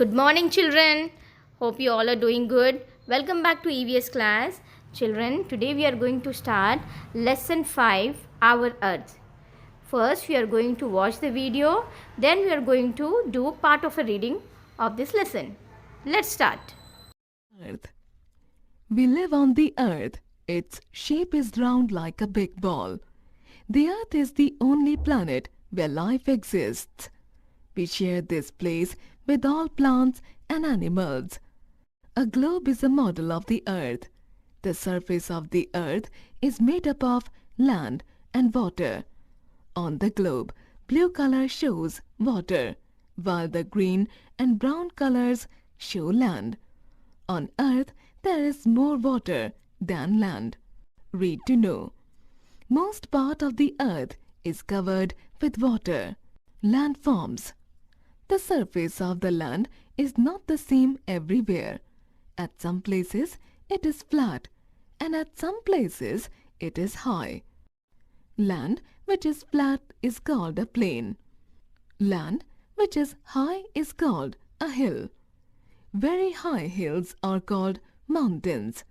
Good morning, children. Hope you all are doing good. Welcome back to EVS class. Children, today we are going to start lesson 5, Our Earth. First, we are going to watch the video, then we are going to do part of a reading of this lesson. Let's start. Earth. We live on the Earth. Its shape is round like a big ball. The Earth is the only planet where life exists. We share this place with all plants and animals. A globe is a model of the Earth. The surface of the Earth is made up of land and water. On the globe, blue color shows water, while the green and brown colors show land. On Earth, there is more water than land. Read to know. Most part of the Earth is covered with water. Landforms. The surface of the land is not the same everywhere. At some places, it is flat, and at some places, it is high. Land which is flat is called a plain. Land which is high is called a hill. Very high hills are called mountains.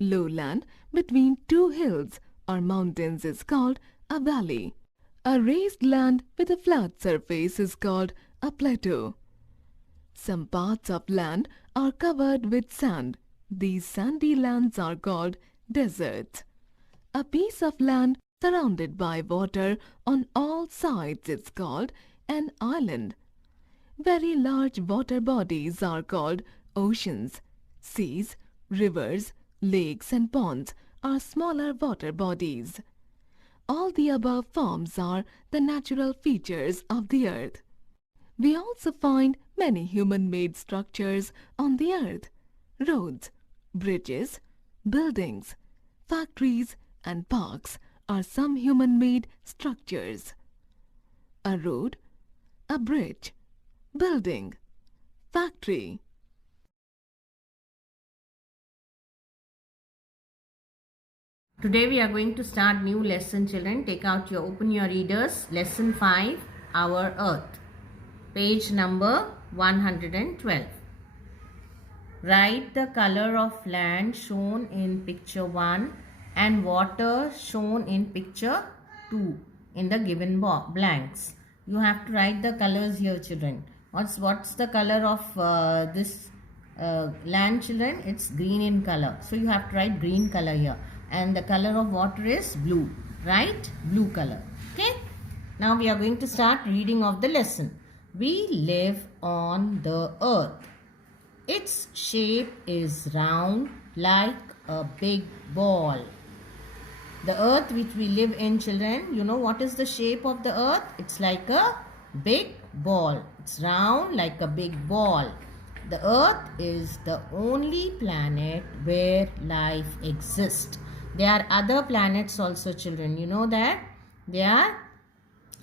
Lowland between two hills or mountains is called a valley. A raised land with a flat surface is called a plateau. Some parts of land are covered with sand. These sandy lands are called deserts. A piece of land surrounded by water on all sides is called an island. Very large water bodies are called oceans. Seas, rivers, lakes and ponds are smaller water bodies. All the above forms are the natural features of the earth. We also find many human-made structures on the earth. Roads, bridges, buildings, factories and parks are some human-made structures. A road, a bridge, building, factory. Today we are going to start new lesson, children. Open your readers. Lesson 5, Our Earth. Page number 112. Write the color of land shown in picture 1 and water shown in picture 2 in the given blanks. You have to write the colors here, children. What's the color of this land, children? It's green in color. So you have to write green color here. And the color of water is blue. Right? Blue color. Okay? Now we are going to start reading of the lesson. We live on the earth. Its shape is round like a big ball. The earth which we live in, children, you know what is the shape of the earth? It's like a big ball. It's round like a big ball. The earth is the only planet where life exists. There are other planets also, children. You know that? There are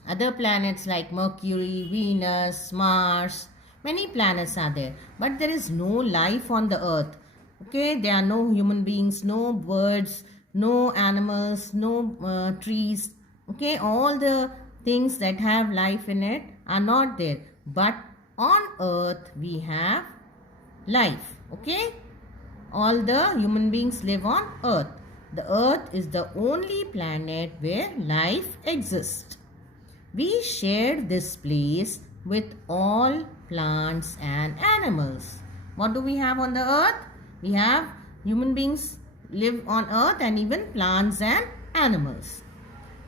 other planets like Mercury, Venus, Mars. Many planets are there. But there is no life on the earth. Okay? There are no human beings, no birds, no animals, no trees. Okay? All the things that have life in it are not there. But on earth we have life. Okay? All the human beings live on earth. The earth is the only planet where life exists. We share this place with all plants and animals. What do we have on the earth? We have human beings live on earth and even plants and animals.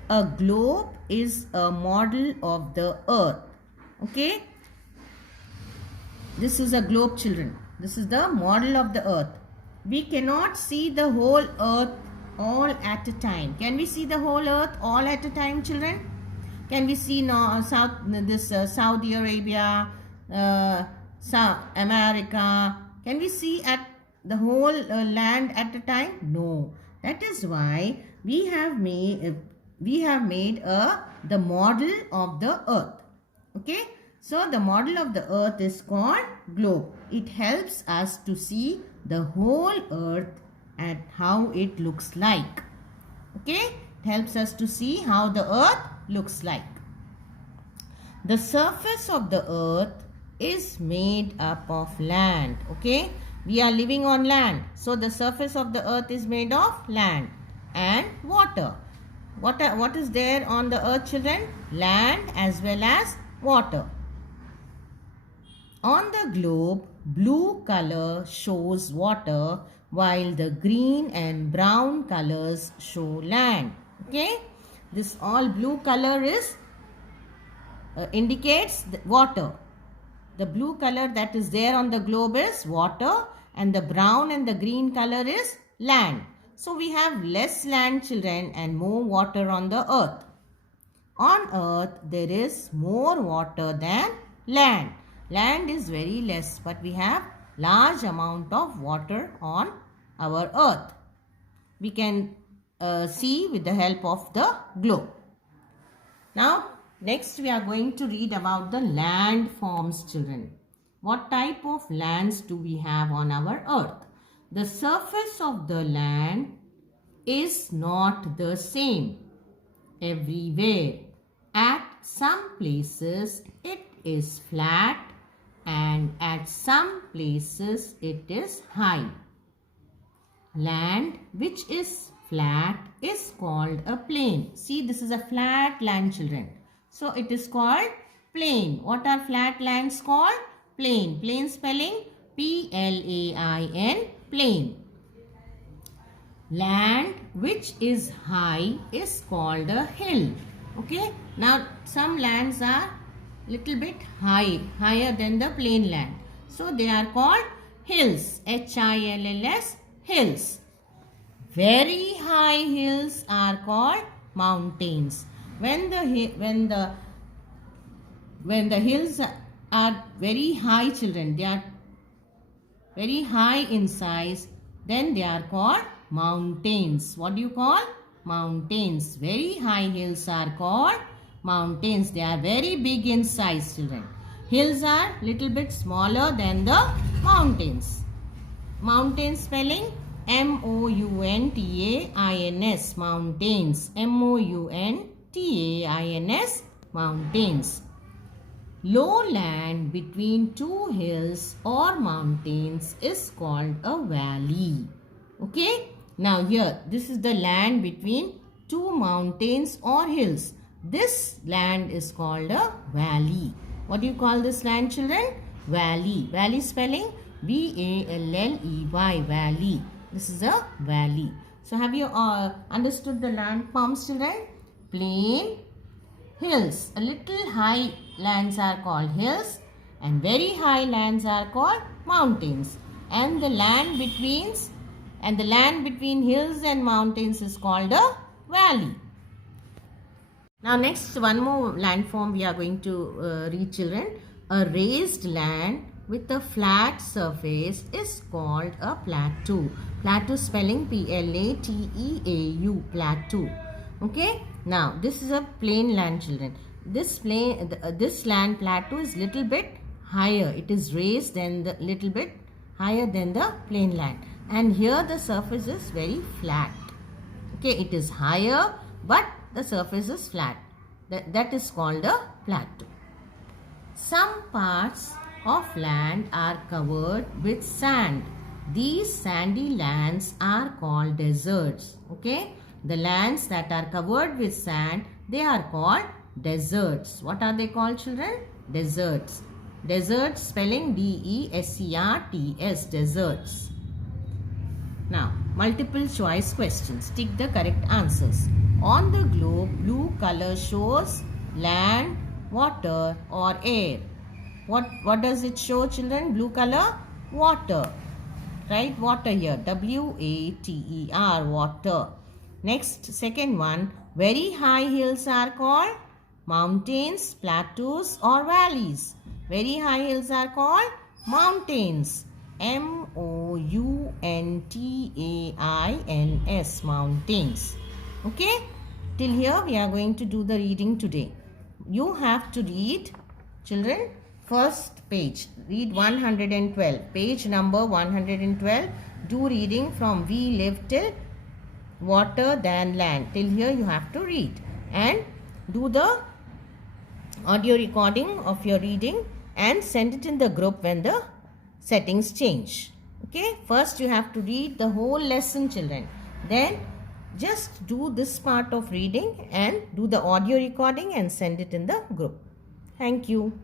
A globe is a model of the earth. Okay? This is a globe, children. This is the model of the earth. We cannot see the whole earth all at a time. Can we see the whole earth all at a time, children? Can we see Saudi Arabia, South America? Can we see at the whole land at a time? No. That is why we have made the model of the earth. Okay. So the model of the earth is called globe. It helps us to see the whole earth and how it looks like. Okay. It helps us to see how the earth looks like. The surface of the earth is made up of land. Okay, we are living on land, so the surface of the earth is made of land and water. What is there on the earth, children? Land as well as water. On the globe, blue color shows water while the green and brown colors show land. Okay, this all blue color is indicates the water. The blue color that is there on the globe is water, and the brown and the green color is land. So we have less land, children, and more water on the earth. On earth there is more water than land. Land is very less, but we have large amount of water on our earth. We can see with the help of the globe. Now, next we are going to read about the landforms, children. What type of lands do we have on our earth? The surface of the land is not the same everywhere. At some places it is flat, and at some places it is high. Land which is flat is called a plain. See, this is a flat land, children. So it is called plain. What are flat lands called? Plain. Plain spelling P-L-A-I-N, plain. Land which is high is called a hill. Okay. Now some lands are little bit higher than the plain land. So they are called hills. H-I-L-L-S, hills. Very high hills are called mountains. When the hills are very high, children, they are very high in size, then they are called mountains. What do you call? Mountains. Very high hills are called mountains. They are very big in size, children. Hills are little bit smaller than the mountains. Mountain spelling M-O-U-N-T-A-I-N-S, mountains. M-O-U-N-T-A-I-N-S, mountains. Low land between two hills or mountains is called a valley. Okay. Now here, this is the land between two mountains or hills. This land is called a valley. What do you call this land, children? Valley. Valley spelling V-A-L-L-E-Y, valley. This is a valley. So have you understood the landforms, children? Plain, hills. A little high lands are called hills, and very high lands are called mountains. And the land between hills and mountains is called a valley. Now next, one more landform we are going to read, children. A raised land with a flat surface is called a plateau. Plateau spelling P-L-A-T-E-A-U, plateau. Okay. Now this is a plain land, children. This land plateau is little bit higher. It is raised and little bit higher than the plain land. And here the surface is very flat. Okay, it is higher, but the surface is flat. That is called a plateau. Some parts of land are covered with sand. These sandy lands are called deserts. Okay, the lands that are covered with sand, they are called deserts. What are they called, children? Deserts. Deserts spelling D-E-S-E-R-T-S, deserts. Now, multiple choice questions. Tick the correct answers. On the globe, blue color shows land, water or air. What does it show, children? Blue color? Water. Right? Water here. W-A-T-E-R, water. Next, second one. Very high hills are called mountains, plateaus or valleys. Very high hills are called mountains. M-O-U-N-T-A-I-N-S, mountains. Okay, till here we are going to do the reading today. You have to read, children, first page. Read 112, page number 112. Do reading from we live till water than land. Till here you have to read. And do the audio recording of your reading and send it in the group when the settings change. Okay, first you have to read the whole lesson, children. Then just do this part of reading and do the audio recording and send it in the group. Thank you.